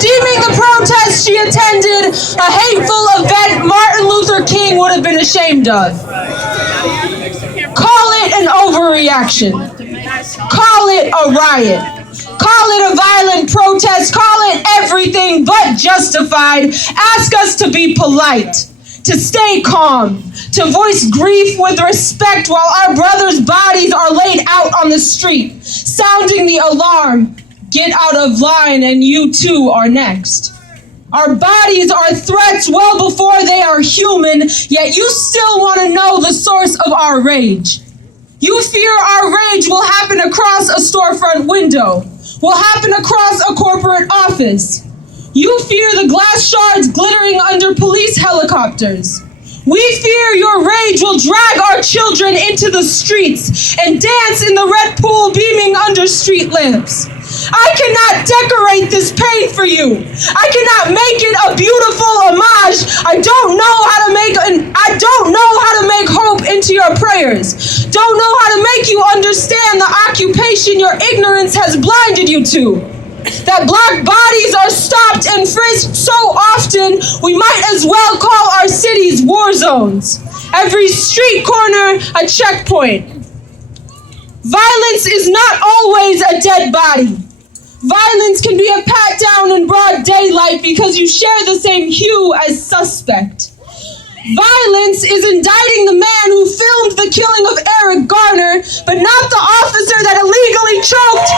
deeming the protest she attended a hateful event Martin Luther King would have been ashamed of. Call it an overreaction. Call it a riot. Call it a violent protest. Call it everything but justified. Ask us to be polite, to stay calm, to voice grief with respect while our brothers' bodies are laid out on the street, sounding the alarm. Get out of line and you too are next. Our bodies are threats well before they are human, yet you still want to know the source of our rage. You fear our rage will happen across a storefront window, will happen across a corporate office. You fear the glass shards glittering under police helicopters. We fear your rage will drag our children into the streets and dance in the red pool beaming under street lamps. I cannot decorate this pain for you. I cannot make it a beautiful homage. I don't know how to make hope into your prayers. Don't know how to make you understand the occupation your ignorance has blinded you to. That black bodies are stopped and frisked so often, we might as well call our cities war zones. Every street corner a checkpoint. Violence is not always a dead body. Violence can be a pat down in broad daylight because you share the same hue as suspect. Violence is indicting the man who filmed the killing of Eric Garner, but not the officer that illegally choked.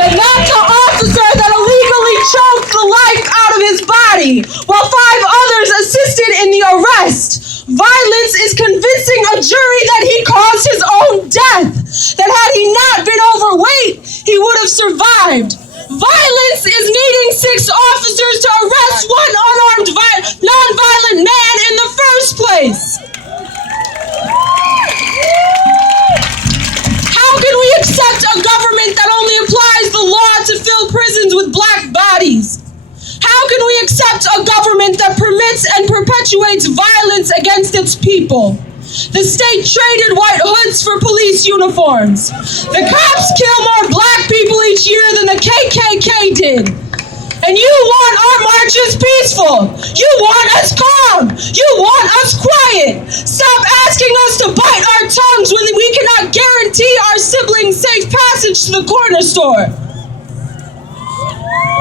But not the officer that illegally choked the life out of his body, while 5 others assisted in the arrest. Violence is convincing a jury that he caused his own death, that had he not been overweight, he would have survived. Violence is needing 6 officers to arrest one unarmed, non-violent man in the first place. How can we accept a government that only applies the law to fill prisons with black bodies? How can we accept a government that permits and perpetuates violence against its people? The state traded white hoods for police uniforms. The cops kill more black people each year than the KKK did. And you want our marches peaceful. You want us calm. You want us quiet. Stop asking us to bite our tongues when we cannot guarantee our siblings safe passage to the corner store.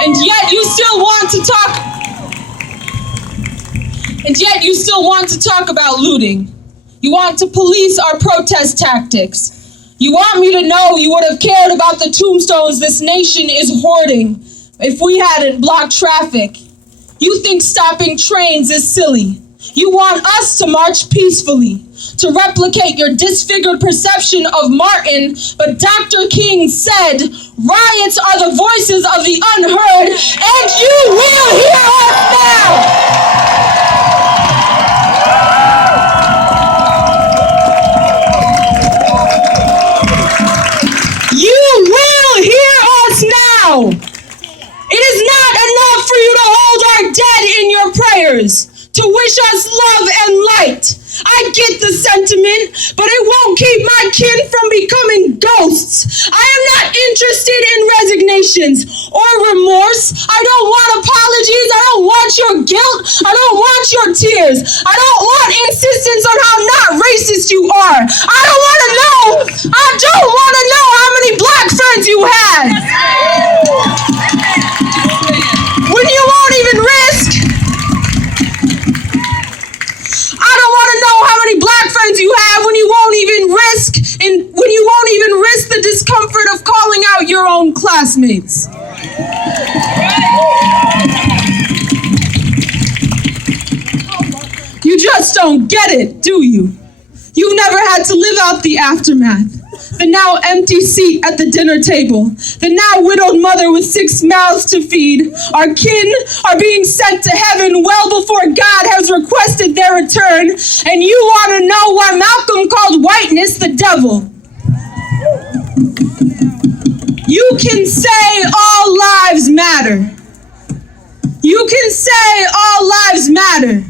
And yet you still want to talk about looting. You want to police our protest tactics. You want me to know you would have cared about the tombstones this nation is hoarding if we hadn't blocked traffic. You think stopping trains is silly. You want us to march peacefully, to replicate your disfigured perception of Martin, but Dr. King said, riots are the voices of the unheard, and you will hear us now! You will hear us now! It is not enough for you to hold our dead in your prayers, to wish us love and light. I get the sentiment, but it won't keep my kin from becoming ghosts. I am not interested in resignations or remorse. I don't want apologies. I don't want your guilt. I don't want your tears. I don't want insistence on how not racist you are. I don't want to know how many black friends you had. When you won't even risk. I don't want to know how many black friends you have when you won't even risk the discomfort of calling out your own classmates. You just don't get it, do you? You've never had to live out the aftermath. The now empty seat at the dinner table. The now widowed mother with 6 mouths to feed. Our kin are being sent to heaven well before God has requested their return. And you want to know why Malcolm called whiteness the devil. You can say all lives matter. You can say all lives matter.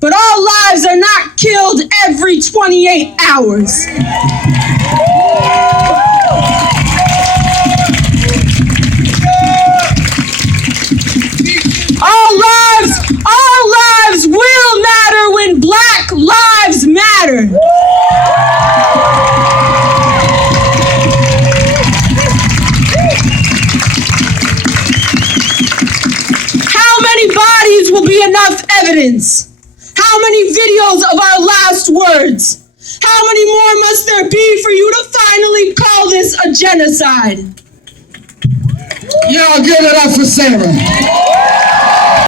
But all lives are not killed every 28 hours. will be enough evidence? How many videos of our last words? How many more must there be for you to finally call this a genocide? Y'all give it up for Sarah.